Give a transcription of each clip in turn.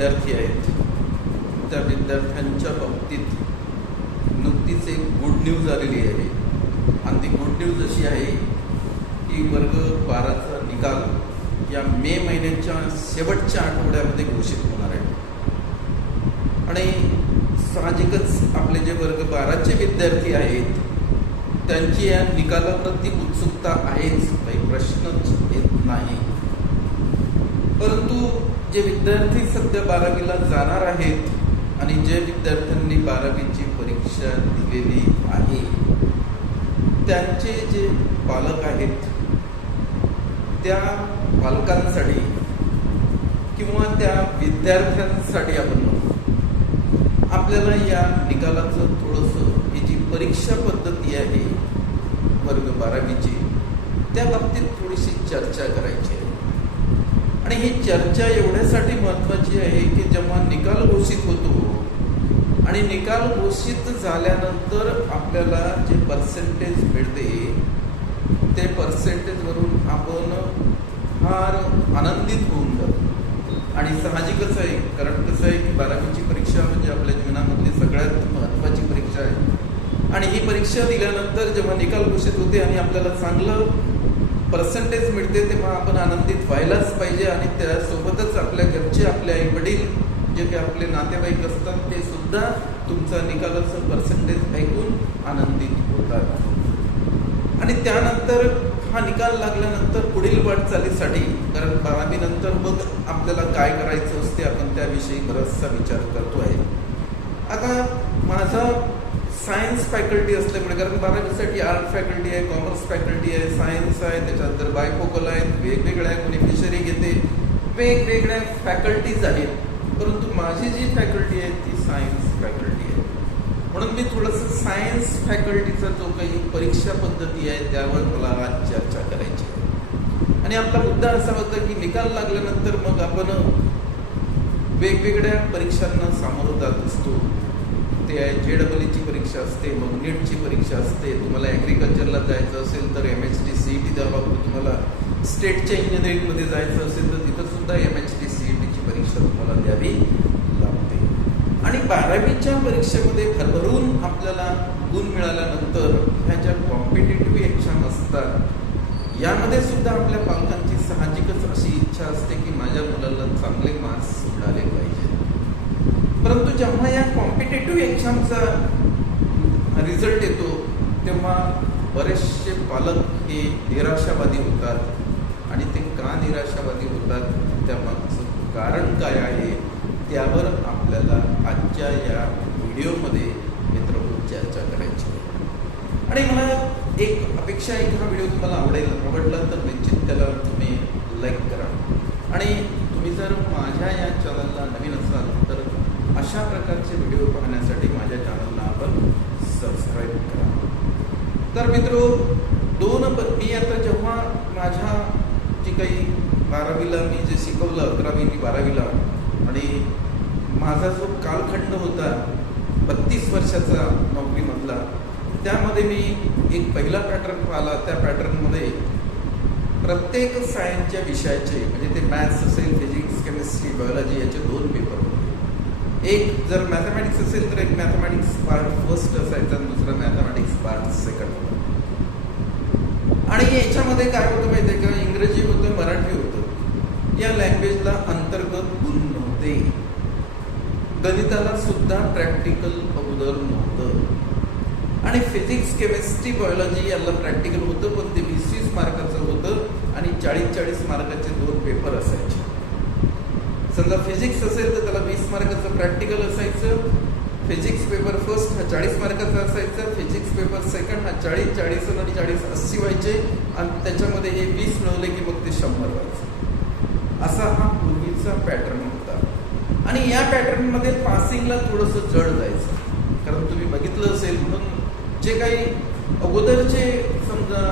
विद्यार्थी आहेत त्या विद्यार्थ्यांच्या बाबतीत नुकतीच एक गुड न्यूज आलेली आहे. आणि ती गुड न्यूज अशी आहे की वर्ग बाराचा निकाल या मे महिन्याच्या शेवटच्या आठवड्यामध्ये घोषित होणार आहे. आणि साहजिकच आपले जे वर्ग बाराचे विद्यार्थी आहेत त्यांची या निकालाप्रती उत्सुकता आहेच काही प्रश्नच येत नाही. परंतु जे विद्यार्थी सध्या बारावीला जाणार आहेत आणि जे विद्यार्थ्यांनी बारावीची परीक्षा दिलेली आहे त्यांचे जे पालक आहेत त्या पालकांसाठी किंवा त्या विद्यार्थ्यांसाठी आपण आपल्याला या निकालाचं थोडंसं ही जी परीक्षा पद्धती आहे वर्ग बारावीची त्या बाबतीत थोडीशी चर्चा करायची आहे. आणि ही चर्चा एवढ्यासाठी महत्त्वाची आहे की जेव्हा निकाल घोषित होतो आणि निकाल घोषित झाल्यानंतर आपल्याला जे पर्सेंटेज मिळते ते पर्सेंटेजवरून आपण फार आनंदित होऊन जातो. आणि साहजिकच आहे? कारण कसं आहे की बारावीची परीक्षा म्हणजे आपल्या जीवनामधली सगळ्यात महत्त्वाची परीक्षा आहे. आणि ही परीक्षा दिल्यानंतर जेव्हा निकाल घोषित होते आणि आपल्याला चांगलं पर्सेंटेज मिळते तेव्हा आपण आनंदित व्हायलाच पाहिजे आणि त्यासोबतच आपल्या घरचे आपले आई वडील जे काही आपले नातेवाईक असतात ते सुद्धा तुमचा निकालाचं पर्सेंटेज ऐकून आनंदित होतात. आणि त्यानंतर हा निकाल लागल्यानंतर पुढील वाटचालीसाठी कारण बारावी नंतर मग आपल्याला काय करायचं असते आपण त्याविषयी बराचसा विचार करतो आहे आता माझा सायन्स फॅकल्टी असल्यामुळे कारण बारावीसाठी आर्ट फॅकल्टी आहे कॉमर्स फॅकल्टी आहे सायन्स आहे त्याच्यानंतर बायफोकल आहेत वेगवेगळ्या कोणी फिशरी घेते वेगवेगळ्या फॅकल्टीज आहेत. परंतु माझी जी फॅकल्टी आहे ती सायन्स फॅकल्टी आहे. म्हणून मी थोडंसं सायन्स फॅकल्टीचा जो काही परीक्षा पद्धती आहे त्यावर मला आज चर्चा करायची आहे. आणि आपला मुद्दा असा होता की निकाल लागल्यानंतर मग आपण वेगवेगळ्या परीक्षांना सामोरं जात असतो. ते आहे जे परीक्षा असते मग नीटची परीक्षा असते. तुम्हाला ॲग्रिकल्चरला जायचं असेल तर M H T C E T द्यावं तुम्हाला स्टेटच्या इंजिनिअरिंगमध्ये जायचं असेल तर तिथं सुद्धा M H T C E टीची परीक्षा तुम्हाला द्यावी लागते. आणि बारावीच्या परीक्षेमध्ये भरभरून आपल्याला गुण मिळाल्यानंतर ह्या ज्या कॉम्पिटेटिव्ह एक्झाम असतात यामध्ये सुद्धा आपल्या पालकांची साहजिकच अशी इच्छा असते की माझ्या मुलाला चांगले मार्क्स मिळाले पाहिजे परंतु जेव्हा या कॉम्पिटेटिव्ह एक्झामचा रिझल्ट येतो तेव्हा बरेचसे पालक हे निराशावादी होतात आणि ते का निराशावादी होतात त्यामागचं कारण काय आहे त्यावर आपल्याला आजच्या या व्हिडिओमध्ये मित्रभूत चर्चा करायची आणि मला एक अपेक्षा आहे की हा व्हिडिओ तुम्हाला आवडेल आवडला तर निश्चित त्याला तुम्ही लाईक करा. आणि तुम्ही जर माझ्या या चॅनलला अशा प्रकारचे व्हिडिओ पाहण्यासाठी माझ्या चॅनलला आपण सबस्क्राईब करा. तर मित्रो दोन मी आता जेव्हा माझ्या जी काही बारावीला मी जे शिकवलं अकरावी मी बारावीला आणि माझा जो कालखंड होता बत्तीस वर्षाचा नोकरीमधला त्यामध्ये मी एक पहिला पॅटर्न पाहिला. त्या पॅटर्नमध्ये प्रत्येक सायन्सच्या विषयाचे म्हणजे ते मॅथ्स असेल फिजिक्स केमिस्ट्री बायोलॉजी याचे दोन पेपर एक जर मॅथमॅटिक्स असेल तर एक मॅथमॅटिक्स पार्ट फर्स्ट असायचा आणि दुसरा मॅथमॅटिक्स पार्ट सेकंड आणि याच्यामध्ये काय होतं माहिती आहे का? इंग्रजी होतं मराठी होतं. या लँग्वेजला अंतर्गत गुण नव्हते. गणिताला सुद्धा प्रॅक्टिकल अगोदर नव्हतं. आणि फिजिक्स केमिस्ट्री बायोलॉजी याला प्रॅक्टिकल होतं पण ते वीस वीस मार्काचं होतं आणि चाळीस चाळीस मार्काचे दोन पेपर असायचे. समजा फिजिक्स असेल तर त्याला वीस मार्काचं प्रॅक्टिकल असायचं. फिजिक्स पेपर फर्स्ट हा चाळीस मार्काचा असायचा. फिजिक्स पेपर सेकंड हा चाळीस चाळीस आणि चाळीस अस्सी व्हायचे. आणि त्याच्यामध्ये हे वीस मिळवले की मग ते शंभर व्हायचं. असा हा पूर्वीचा पॅटर्न होता. आणि या पॅटर्नमध्ये पासिंगला थोडंसं जड जायचं. कारण तुम्ही बघितलं असेल म्हणून जे काही अगोदरचे समजा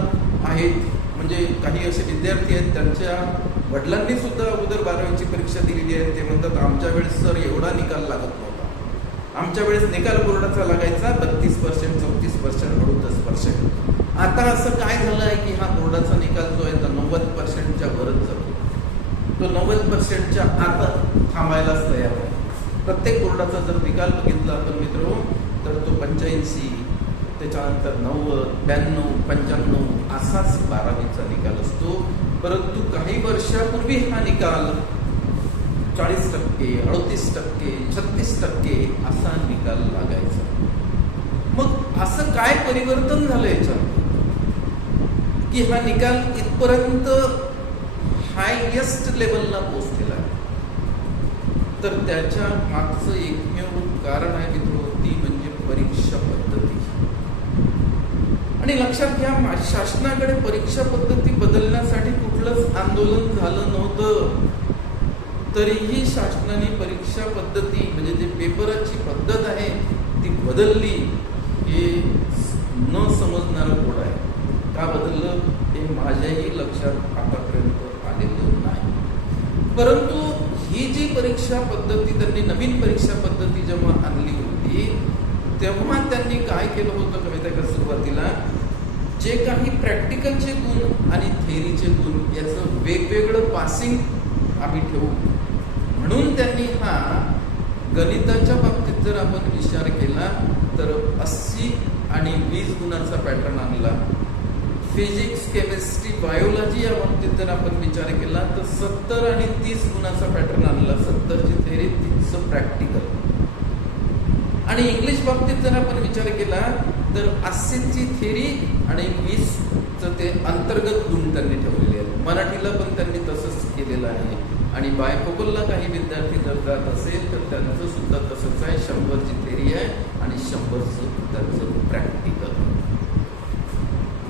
आहेत म्हणजे काही असे विद्यार्थी आहेत त्यांच्या वडिलांनी सुद्धा अगोदर बारावीची परीक्षा दिलेली आहे. ते म्हणतात आमच्या वेळेस सर एवढा निकाल लागत नव्हता. आमच्या वेळेस निकाल बोर्डाचा लागायचा बत्तीस पर्सेंट चौतीस पर्सेंट अडुतीस पर्सेंट आता असं काय झालं आहे की हा बोर्डाचा निकाल जो आहे तो नव्वद पर्सेंटच्या वरच जातो. तो नव्वद पर्सेंटच्या आत थांबायलाच तयार आहे. प्रत्येक बोर्डाचा जर निकाल बघितला आपण मित्र तर तो पंच्याऐंशी त्याच्यानंतर नव्वद ब्याण्णव पंच्याण्णव असाच बारावीचा निकाल असतो. परंतु काही वर्षापूर्वी हा निकाल चाळीस टक्के अडतीस टक्के छत्तीस टक्के असा निकाल लागायचा. मग असं काय परिवर्तन झालं याच्यात? की हा निकाल इथपर्यंत हायएस्ट लेवलला पोहोचलेला आहे. तर त्याच्या मागचं एकमेव कारण आहे मित्र ती म्हणजे परीक्षा पद्धती. आणि लक्षात घ्या शासनाकडे परीक्षा पद्धती बदलण्यासाठी आंदोलन झालं नव्हतं. तरीही शासनाने परीक्षा पद्धती म्हणजे जे पेपराची पद्धत आहे ती बदलली. हे न समजणारं कोण आहे. का बदललं? हे माझ्याही लक्षात आतापर्यंत आलेलं नाही. परंतु ही जी परीक्षा पद्धती त्यांनी नवीन परीक्षा पद्धती जेव्हा आणली होती तेव्हा त्यांनी काय केलं होतं? कविता का सुरुवातीला? जे काही प्रॅक्टिकलचे गुण आणि थेरीचे गुण याचं वेगवेगळं पासिंग आम्ही ठेवू. म्हणून त्यांनी हा गणिताच्या बाबतीत जर आपण विचार केला तर अस्सी आणि वीस गुणांचा पॅटर्न आणला. फिजिक्स केमिस्ट्री बायोलॉजी या बाबतीत जर आपण विचार केला तर सत्तर आणि तीस गुणाचा पॅटर्न आणला. सत्तरची थेरी तीसचं प्रॅक्टिकल. आणि इंग्लिश बाबतीत जर आपण विचार केला तर अस्सीची थेरी आणि वीसचं ते अंतर्गत गुण त्यांनी ठेवलेले आहेत. मराठीला पण त्यांनी तसंच केलेलं आहे. आणि बायकोबलला काही विद्यार्थी जर जात असेल तर त्यांचं सुद्धा तसंच आहे. शंभरची थेरी आहे आणि शंभरचं त्यांचं प्रॅक्टिकल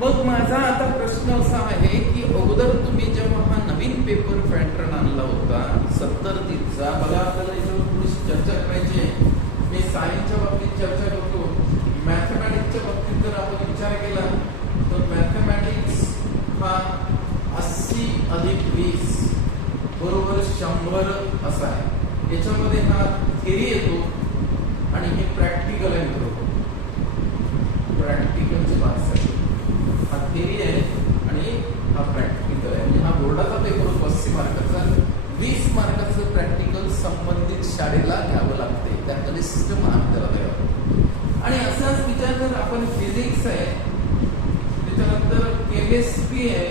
मग माझा आता प्रश्न असा आहे की अगोदर तुम्ही जेव्हा हा नवीन पेपर पॅटर्न आणला होता सत्तर तीनचा मला आपल्याला याच्यावर थोडीशी चर्चा करायची आहे. मी सायन्सच्या बाबतीत चर्चा करतो मॅथमॅटिक्सच्या बाबतीत जर आपण विचार केला तर मॅथमॅटिक्स हा अस्सी अधिक वीस बरोबर शंभर असा आहे. याच्यामध्ये हा थेरी येतो आणि हे प्रॅक्टिकल आहे बरोबर मार्क्स आहे हा थेरी आहे आणि हा प्रॅक्टिकल आहे. म्हणजे हा बोर्डाचा पेपर होतो अस्सी मार्काचा. वीस मार्काचं प्रॅक्टिकल संबंधित शाळेला घ्यावं लागते. त्या कनिष्ठ महाविद्यालयाला द्यावं लागतं. आणि असाच विचार जर आपण फिजिक्स आहे त्याच्यानंतर केमिस्ट्री आहे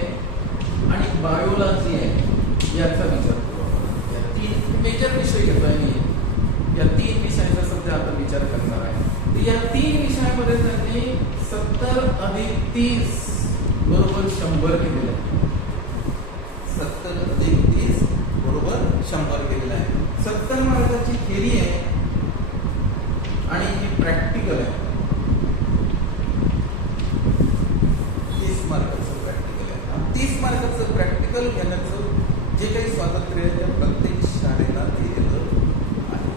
आणि बायोलॉजी आहे याचा विचार करू आपण. या तीन मेजर विषय घेतोय मी या तीन विषयांचा सध्या आपण विचार करणार आहे तर या तीन विषयामध्ये त्यांनी सत्तर अधिक तीस बरोबर शंभर केलेलं आहे. सत्तर अधिक तीस बरोबर शंभर केलेलं आहे. सत्तर मार्काची थेरी आहे आणि ही प्रॅक्टिकल आहे. तीस मार्काचं प्रॅक्टिकल आहे. आणि तीस मार्काचं प्रॅक्टिकल घेण्याचं जे काही स्वातंत्र्य आहे त्या प्रत्येक शाळेला दिलेलं आहे.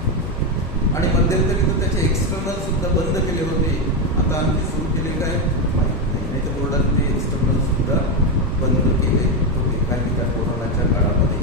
आणि मध्यंतरी तर त्याचे एक्सटर्नल सुद्धा बंद केले होते. आता आणखी सुरू केले काय माहीत नाही नाही तर बोर्डाने ते एक्सटर्नल सुद्धा बंद केले होते काही त्या कोरोनाच्या काळामध्ये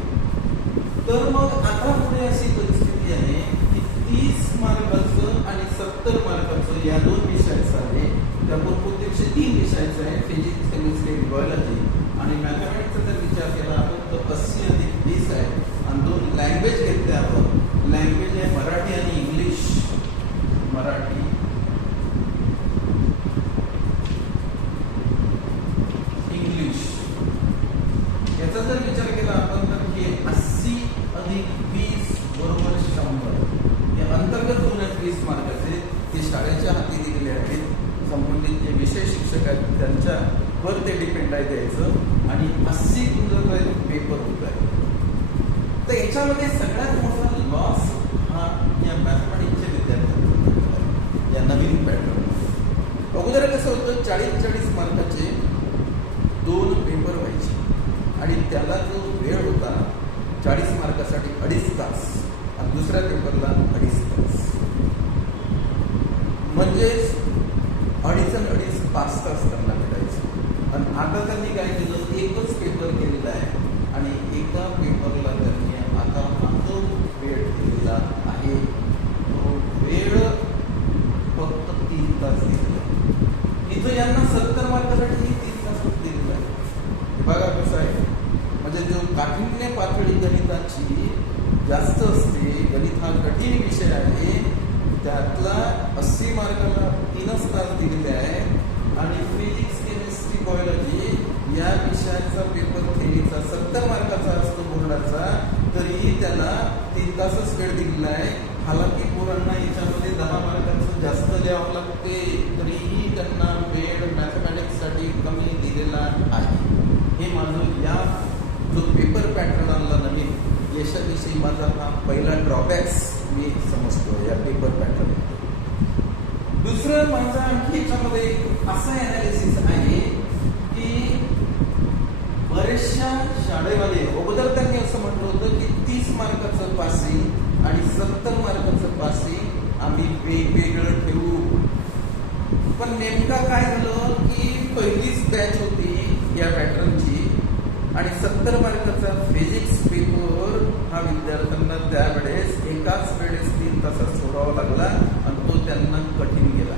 तर मग आता पुढे अशी परिस्थिती आहे की तीस मार्काचं आणि सत्तर मार्काचं या दोन विषयाचं आहे त्या मूलभूत तीन विषयाचं आहे फिजिक्स केमिस्ट्री बायोलॉजी आणि मॅथमॅटिक्सचा जर विचार केला आपण तर अस्सी अधिक वीस आहे. आणि दोन लँग्वेज घेतले आपण. लँग्वेज आहे मराठी आणि इंग्लिश मराठी. पण नेमका काय झालं की पहिलीच बॅच होती या पॅटर्नची आणि सत्तर मार्काचा फिजिक्स पेपर हा विद्यार्थ्यांना त्यावेळेस एकाच वेळेस तीन तासात सोडावा लागला आणि तो त्यांना कठीण गेला.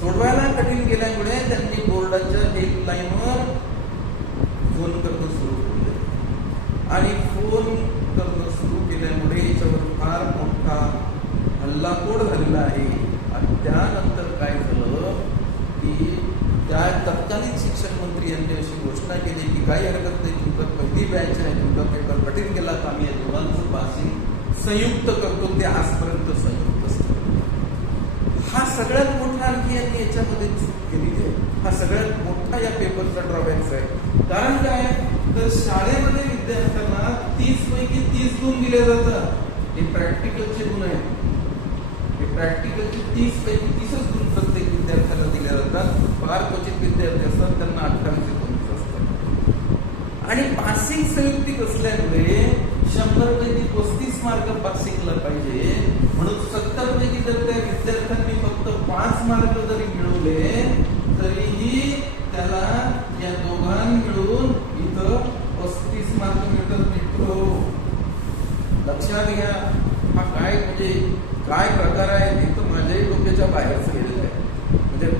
सोडवायला कठीण गेल्यामुळे त्यांनी बोर्डाच्या हेल्पलाईनवर फोन करणं सुरू केले. आणि फोन करणं सुरू केल्यामुळे याच्यावर फार मोठा हल्लाखोड झालेला आहे. आणि त्यानंतर काय झालं की त्या तत्कालीन शिक्षण मंत्री यांनी अशी घोषणा केली की काही हरकत नाही तुमचं पहिली बॅच आहे तुमचा पेपर कठीण केला तर आम्ही या दोघांचं पासिंग संयुक्त करतो ते आजपर्यंत संयुक्त हा सगळ्यात मोठा आणखी यांनी याच्यामध्ये चूक केलेली आहे. हा सगळ्यात मोठा या पेपरचा ड्रॉबॅक्स आहे. कारण काय? तर शाळेमध्ये विद्यार्थ्यांना तीस पैकी तीस गुण दिले जातात. हे प्रॅक्टिकलचे गुण आहेत. प्रॅक्टिकलचे तीस पैकी तीसच गुण प्रत्येक विद्यार्थ्याला दिले जातात. फार क्वचित विद्यार्थी असतात त्यांना अठ्ठावीस एकोणीस असतात. आणि पासिंग संयुक्तिक असल्यामुळे शंभर पैकी पस्तीस मार्क पासिंगला पाहिजे. म्हणून सत्तर पैकी जर त्या विद्यार्थ्यांनी फक्त पाच मार्क जरी मिळवले तरीही त्याला या दोघां मिळून इथं पस्तीस मार्क मिळतात. मित्र लक्षात घ्या. हा काय म्हणजे काय प्रकार आहे हे तर माझ्याही डोक्याच्या बाहेरच गेलेलं आहे. म्हणजे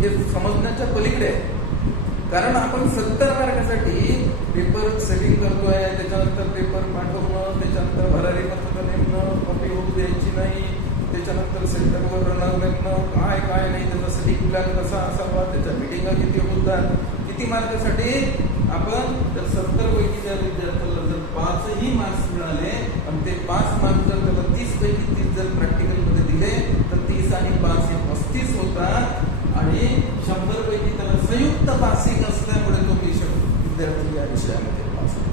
हे समजण्याच्या पलीकडे आहे. कारण आपण सत्तर मार्कासाठी पेपर सेटिंग करतोय त्याच्यानंतर पेपर पाठवणं त्याच्यानंतर भरारी पत्रक नेमणं कॉपी होऊ द्यायची नाही त्याच्यानंतर सेंटरवर रनर नेमणं काय काय नाही त्याचा सेटिंग प्लॅन कसा असावा त्याच्या मिटिंगा किती होतात किती मार्कासाठी आपण जर सत्तर पैकी त्या विद्यार्थ्याला जर पाचही मार्क्स मिळाले ते पाच मार्क जर त्याला तीस पैकी तीस जर प्रॅक्टिकलमध्ये दिले तर तीस आणि पाच हे पस्तीस होतात. आणि शंभर पैकी त्याला संयुक्त पासिंग असल्यामुळे तो विषय विद्यार्थी या विषयामध्ये पास होतो.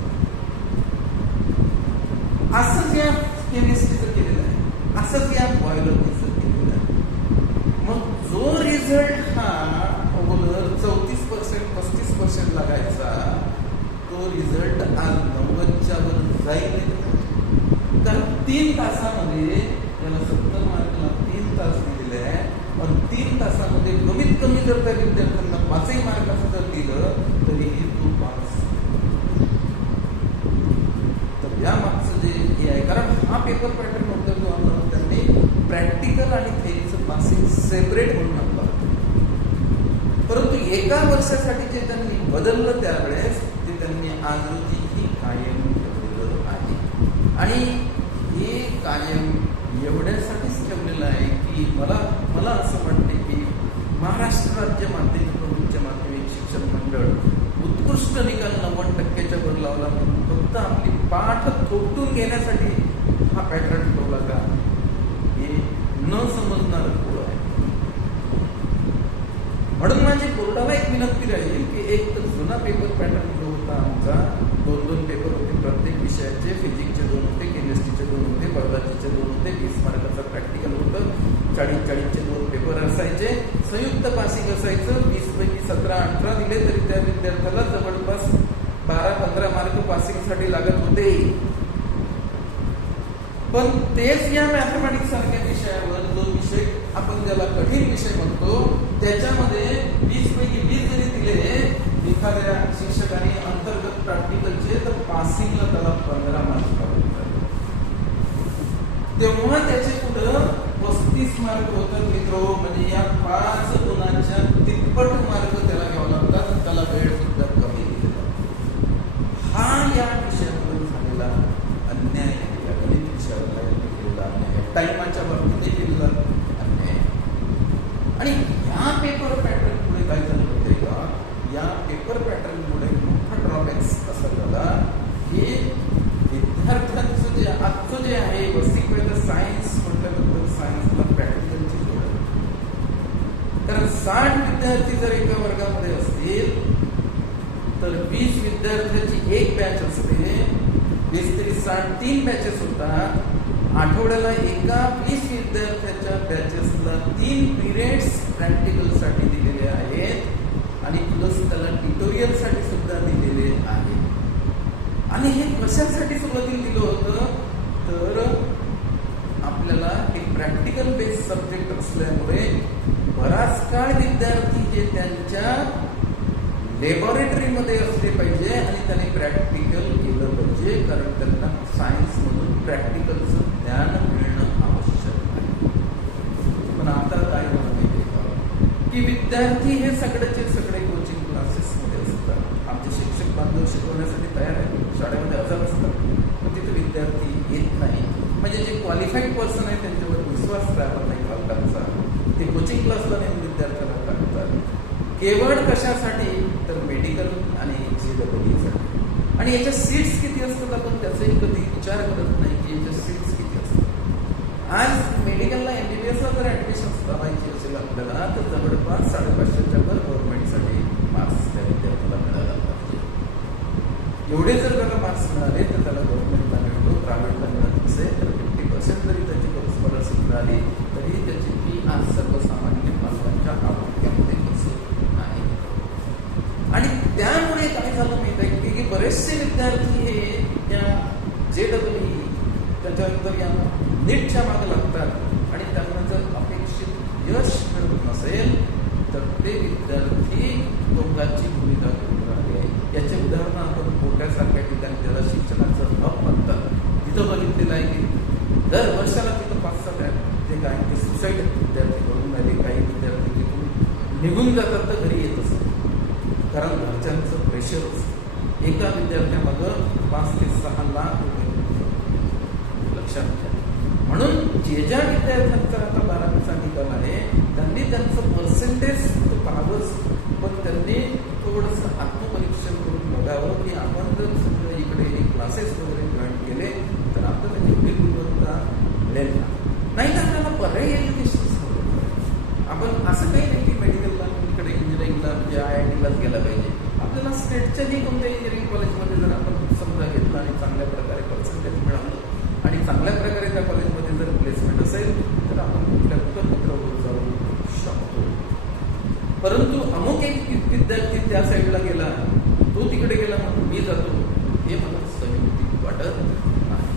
असंच या केमिस्ट्रीचं केलेलं आहे असंच या बायोलॉजीचं केलेलं आहे मग जो रिझल्ट हा अगोदर चौतीस पर्सेंट पस्तीस पर्सेंट लागायचा तो रिझल्ट आज नव्वदच्या वर जाईल. तर तीन तासामध्ये त्याला सत्तर मार्कला तीन तास दिलेले आहे पण तीन तासामध्ये कमीत कमी जर त्या विद्यार्थ्यांना पाचही मार्काचं जर दिलं तरीही तो पास तर या मागचं जे हे आहे कारण हा पेपर पॅटर्न होता जो आपण त्यांनी प्रॅक्टिकल आणि थेरीचं पासिंग सेपरेट म्हणून आणला परंतु एका वर्षासाठी जे त्यांनी बदललं त्यावेळेस ते त्यांनी आजही कायम ठेवलेलं आहे आणि हे कायम एवढ्यासाठीच ठेवलेलं आहे की मला मला असं वाटते की महाराष्ट्र राज्य माध्यमिक उच्च माध्यमिक शिक्षण मंडळ उत्कृष्ट निकाल नव्वद टक्क्याच्या वर लावला म्हणून फक्त आपली पाठ थोपटून घेण्यासाठी हा पॅटर्न ठेवला का हे न समजणार पोळ आहे म्हणून माझी बोर्डाला एक विनंती राहील की एक तर जुना पेपर पॅटर्न जो होता आमचा दोन दोन पेपर होते प्रत्येक विषयाचे फिजिक्सचे दोन होते केमिस्ट्रीचे दोन होते बायोलॉजीचे दोन होते वीस मार्काचं प्रॅक्टिकल होतं चाळीस चाळीसचे दोन पेपर असायचे संयुक्त पासिंग असायचं वीस पैकी सतरा अठरा दिले तरी त्या विद्यार्थ्याला जवळपास बारा पंधरा मार्क पासिंगसाठी लागत होते पण तेच या मॅथमॅटिक्स सारख्या विषयावर जो विषय आपण ज्याला कठीण विषय म्हणतो त्याच्यामध्ये वीस पैकी वीस जरी दिले एखाद्या शिक्षकाने अंतर्गत प्रॅक्टिकलचे तर पासिंगला त्याला पंधरा मार्क तेव्हा त्याचे पुढं पस्तीस मार्क होतात मित्र म्हणजे या पाच गुणांच्या तिप्पट मार्क त्याला घ्यावा लागतात त्याला वेळ सुद्धा कमी दिलेला हा या विषयावर झालेला अन्याय आहे. या गणित विषयाला केलेला अन्याय टाइमाच्या बाबतीत केलेला आणि हा पेपर पॅटर्नमुळे काय झालं माहिती का? या पेपर पॅटर्नमुळे मोठा ड्रॉबॅक्स असा झाला की विद्यार्थ्यांचं जे आजचं जे आहे वस्ती वेळेला सायन्स म्हटल्यानंतर सायन्सला प्रॅक्टिकलची जोड कारण साठ विद्यार्थी जर एका वर्गामध्ये असतील तर वीस विद्यार्थ्याची एक बॅच असते वीस तरी साठ तीन बॅचेस होतात. आठवड्याला एका वीस विद्यार्थ्याच्या बॅचेसला तीन पिरियड्स प्रॅक्टिकलसाठी दिलेले आहेत आणि प्लस त्याला ट्युटोरियलसाठी सुद्धा दिलेले आहेत. आणि हे कशासाठी सुरुवातीला दिलं होतं? तर आपल्याला हे प्रॅक्टिकल बेस्ड सब्जेक्ट असल्यामुळे बराच काळ विद्यार्थी जे त्यांच्या लेबॉरेटरीमध्ये असले पाहिजे आणि त्यांनी प्रॅक्टिकल केलं पाहिजे. कारण त्यांना सायन्समधून प्रॅक्टिकलचं ज्ञान मिळणं आवश्यक आहे पण आता काय होतं माहिती आहे का की विद्यार्थी हे सगळ्याचे सगळे कोचिंग क्लासेसमध्ये असतात. आमचे शिक्षक बांधव शिकवण्यासाठी तयार आहेत. शाळेमध्ये हजर असतात. पण तिथे विद्यार्थी येत नाही. म्हणजे जे क्वालिफाईड पर्सन आहे त्यांच्यावर विश्वास राहत नाही पालकांचा ते कोचिंग क्लासला नेऊन विद्यार्थ्यांना टाकतात. केवळ कशासाठी? तर मेडिकल आणि साठी. आणि याच्या सीट्स किती असतात आपण त्याचाही कधी विचार करत नाही की याच्या सीट्स किती असतात आज मेडिकलला एमबीबीएसला जर ऍडमिशन लावायची असेल आपल्याला तर जवळपास साडेपाचशेच्या वर गव्हर्नमेंटसाठी मार्क्स त्या विद्यार्थ्याला मिळायला पाहिजे एवढे जर त्याला मार्क्स मिळाले तर त्याला गव्हर्नमेंटला मिळतो प्रायव्हेटला मिळत असेल तर फिफ्टी पर्सेंट जरी त्याची स्कॉलरशिप मिळाली तरी त्याची फी आज सर्वसामान्य पालकांच्या आरोग्यामध्ये बसत नाही आणि त्यामुळे काय झालं माहीत आहे की- की बरेचसे विद्यार्थी हे त्या जे डब्ल्यू त्याच्यानंतर या नीटच्या मागे लागतात आणि त्यांना जर अपेक्षित यश मिळत नसेल तर ते विद्यार्थी टोकाची भूमिका करून राहिले याचे उदाहरण आपण कोट्यासारख्या ठिकाणी त्याला शिक्षणाचं हब म्हणतात तिथं बघितलेलं आहे की दर वर्षाला तिथं पाच सहा ते काय ते सुसाईड विद्यार्थी करून राहिले काही विद्यार्थी तिथून निघून जातात तर घरी येत असतात कारण घरच्यांचं प्रेशर असतं एका विद्यार्थ्यामागं पाच ते सहा लाख रुपये लक्षात घ्या म्हणून म्हणजे जे ज्या विद्यार्थ्यांचा आता बारावीचा निकाल आहे त्यांनी त्यांचं पर्सेंटेज पाहावंच पण त्यांनी थोडंसं आत्मपरीक्षण करून बघावं की आपण जर सगळं इकडे क्लासेस वगैरे जॉईन केले तर आपल्याला एवढी गुणवत्ता मिळेल का नाही तर आपल्याला पर्याय एज्युकेशन आपण असं काही नाही की मेडिकलला इकडे इंजिनिअरिंगला म्हणजे आय आय टीलाच गेला पाहिजे आपल्याला स्टेटच्याही कोणत्या इंजिनिअरिंग कॉलेजमध्ये जर आपण समजा घेतलं आणि चांगल्या प्रकारे पर्सेंटेज मिळालं आणि चांगल्या प्रकारे त्या कॉलेजमध्ये जर प्लेसमेंट असेल तर आपण कुठल्या कुठं मित्रावर जाऊ शकतो परंतु अमुक एक वि- विद्यार्थी त्या साईडला गेला तो तिकडे गेला म्हणून मी जातो हे मला संयुक्तिक वाटत नाही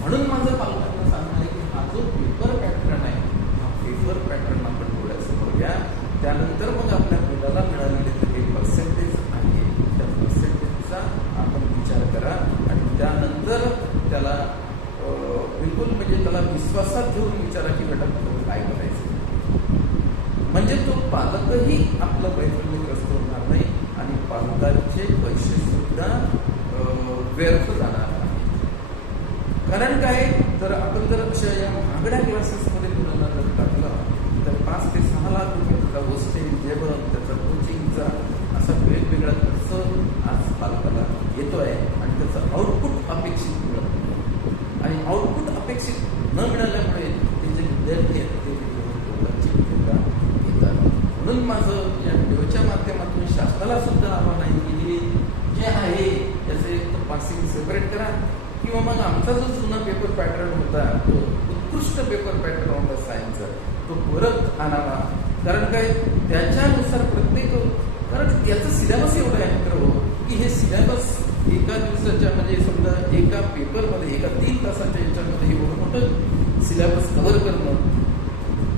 म्हणून माझं पालकांना सांगणं आहे की हा जो पेपर पॅटर्न आहे हा पेपर पॅटर्न आपण डोळ्यासमोर घ्या त्यानंतर मग आपल्या मुलाला मिळालेले जे काही पर्सेंटेज आहे त्या पर्सेंटेजचा आपण विचार करा आणि त्यानंतर त्याला अं, बिलकुल म्हणजे त्याला विश्वासात घेऊन विचारा की बेटा तुला काय करायचं म्हणजे तो पालकही आपला वैफल्यग्रस्त होणार नाही आणि पालकांचे पैसे सुद्धा अं, व्यर्थ जाणार नाही कारण काय तर आपण जर अशा या महागड्या क्लासेसमध्ये मुलांना जर टाकलं तर पाच ते सहा लाख रुपये त्याचा हॉस्टेल जेवण त्याचा कोचिंगचा असा वेगवेगळा खर्च आज पालकाला येतो आहे आणि त्याचं आउटपुट अपेक्षित मिळत नाही. आणि आउटपुट अपेक्षित न मिळाल्यामुळे ते जे विद्यार्थी आहेत ते दोघांची भूमिका घेतात म्हणून माझं या व्हिडिओच्या माध्यमातून शासनाला सुद्धा आव्हान आहे की हे जे आहे त्याचं एक तर पासिंग सेपरेट करा किंवा मग आमचा जो जुना पेपर पॅटर्न होता तो उत्कृष्ट पेपर पॅटर्न होता सायन्सचा तो परत आणावा कारण काय त्याच्यानुसार प्रत्येक कारण याचं सिलेबस एवढं आहे मित्र हो की हे सिलेबस एका दिवसाच्या म्हणजे समजा एका पेपरमध्ये एका तीन तासाच्या याच्यामध्ये एवढं मोठं सिलेबस कव्हर करणं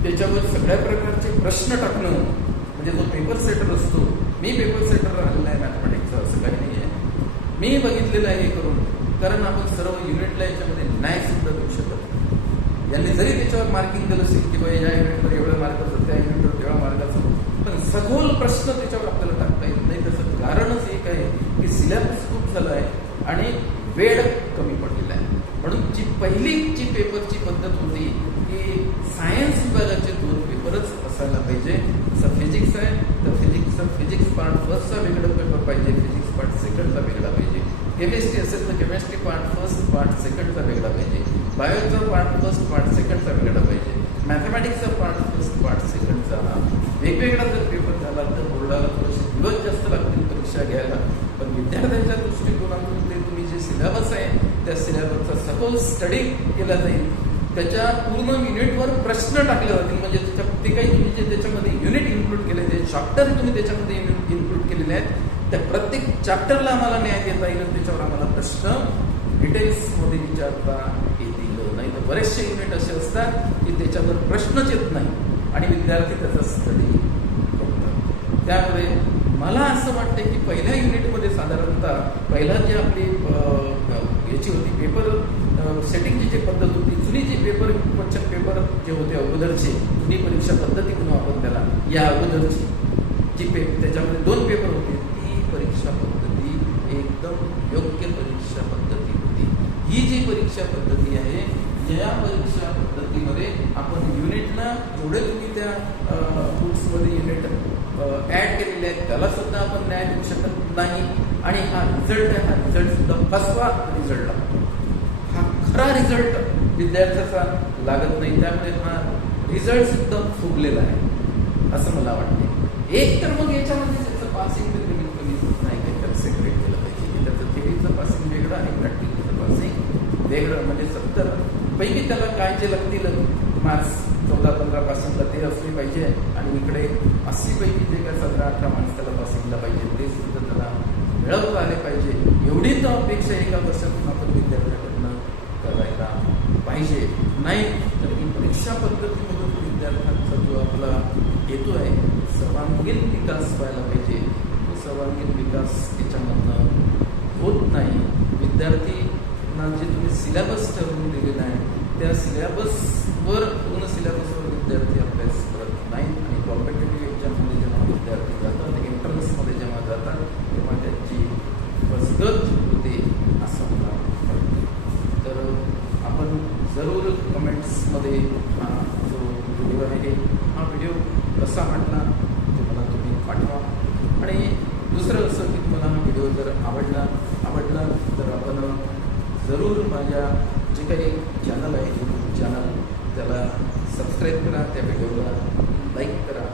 त्याच्यावर सगळ्या परीक्षा टाकणं म्हणजे जो पेपर सेटर असतो मी पेपर सेटर राहिलेला आहे मॅथमॅटिक्सचा असं काही नाही आहे मी बघितलेलं आहे हे करून कारण आपण सर्व युनिटला याच्यामध्ये नाही सुद्धा देऊ शकत. यांनी जरी त्याच्यावर मार्किंग केलं असेल की बाबा या युनिटवर एवढं असतो त्या युनिटवर तेवढा मार्काचं पण सखोल प्रश्न त्याच्यावर आपल्याला टाकता येत नाही. त्याचं कारणच एक आहे की सिलेबस खूप झाला आहे आणि वेळ कमी पडलेला आहे. म्हणून जी पहिली जी पेपरची पद्धत होती की सायन्स विभागात असायला पाहिजे. जसं फिजिक्स आहे तर फिजिक्सचा फिजिक्स पार्ट फर्स्टचा वेगळा पेपर पाहिजे फिजिक्स पार्ट सेकंडचा वेगळा पाहिजे. केमिस्ट्री असेल तर केमिस्ट्री पार्ट फर्स्ट पार्ट सेकंडचा वेगळा पाहिजे. बायोचा पार्ट फर्स्ट पार्ट सेकंडचा वेगळा पाहिजे. मॅथमॅटिक्सचा पार्ट फर्स्ट पार्ट सेकंडचा हा वेगवेगळा जर पेपर झाला तर बोर्डाला थोडेसे दिवस जास्त लागतील परीक्षा घ्यायला. पण विद्यार्थ्यांच्या दृष्टिकोनातून ते तुम्ही जे सिलेबस आहे त्या सिलेबसचा सखोल स्टडी केला जाईल. त्याच्या पूर्ण युनिटवर प्रश्न टाकले जातील. म्हणजे ते काही तुम्ही जे त्याच्यामध्ये युनिट इन्क्लूड केले आहेत चॅप्टर तुम्ही त्याच्यामध्ये इन्क्लूड केलेले आहेत त्या प्रत्येक चॅप्टरला आम्हाला न्याय देता येईल त्याच्यावर आम्हाला प्रश्न डिटेल्समध्ये विचारता येतील. नाही तर बरेचसे युनिट असे असतात की त्याच्यावर प्रश्नच येत नाही आणि विद्यार्थी त्याचा स्टडी करतात. त्यामुळे मला असं वाटतं की पहिल्या युनिटमध्ये साधारणतः पहिला जे आपली याची होती पेपर सेटिंगची जी पद्धत होती जुनी जी पेपर क्वेश्चन पेपर जे होते अगोदरचे जुनी परीक्षा पद्धती म्हणून आपण त्याला या अगोदरची जी पे त्याच्यामध्ये दोन पेपर होते ती परीक्षा पद्धती एकदम योग्य परीक्षा पद्धती होती. ही जी परीक्षा पद्धती आहे या परीक्षा पद्धतीमध्ये आपण युनिटला जेवढे तुम्ही त्या बुक्समध्ये युनिट ॲड केलेले आहेत त्याला सुद्धा आपण न्याय देऊ शकत नाही. आणि हा रिझल्ट आहे हा रिझल्ट सुद्धा फसवा रिझल्ट लागतो हा खरा रिझल्ट विद्यार्थ्याचा लागत नाही. त्यामुळे हा रिझल्ट सुद्धा फुगलेला आहे असं मला वाटते एक तर मग याच्यामध्ये त्याचं पासिंग कमीत कमी नाही काही तर सेपरेट केलं पाहिजे. त्याचं थेरीचं पासिंग वेगळं आणि प्रॅक्टिकलचं पासिंग वेगळं. म्हणजे सत्तर. पैकी त्याला काय जे लागतील मार्क्स चौदा पंधरा पासिंगला ते असले पाहिजे. आणि इकडे अस्सी पैकी जे काय सतरा अठरा मार्क्स त्याला पासिंगला पाहिजे ते सुद्धा त्याला मिळवता आले पाहिजे. एवढी तर अपेक्षा एका वर्षातून आपण पाहिजे. नाही तर ही परीक्षा पद्धतीमधून विद्यार्थ्यांचा जो आपला हेतू आहे सर्वांगीण विकास व्हायला पाहिजे. तो सर्वांगीण विकास त्याच्यामधनं होत नाही. विद्यार्थींना जे तुम्ही सिलेबस ठरवून दिलेला आहे त्या सिलेबसवर पूर्ण सिलेबसवर विद्यार्थी अभ्यास करत नाहीत आणि कॉम्पिटेटिव्ह एक्झाममध्ये जेव्हा विद्यार्थी जातात एंट्रन्समध्ये जेव्हा जातात तेव्हा त्यांची फसगत होते असं मला वाटतं तर आपण जरूर कमेंट्समध्ये हा जो व्हिडिओ आहे हा व्हिडिओ कसा वाटला ते मला तुम्ही पाठवा आणि दुसरं असं की तुम्हाला हा व्हिडिओ जर आवडला आवडला तर आपण जरूर माझ्या जे काही चॅनल आहे यूट्यूब चॅनल त्याला सबस्क्राईब करा त्या व्हिडिओला लाईक करा.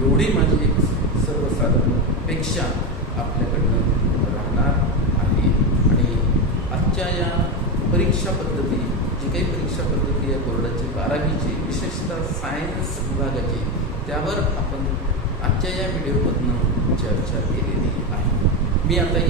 एवढी माझी एक सर्वसाधारण अपेक्षा आपल्याकडनं राहणार आहे. आणि आजच्या या परीक्षा पद्धती जी काही परीक्षा पद्धती आहे बोर्डाची बारावीची विशेषतः सायन्स विभागाची त्यावर आपण आजच्या या व्हिडिओमधनं चर्चा केलेली आहे. मी आता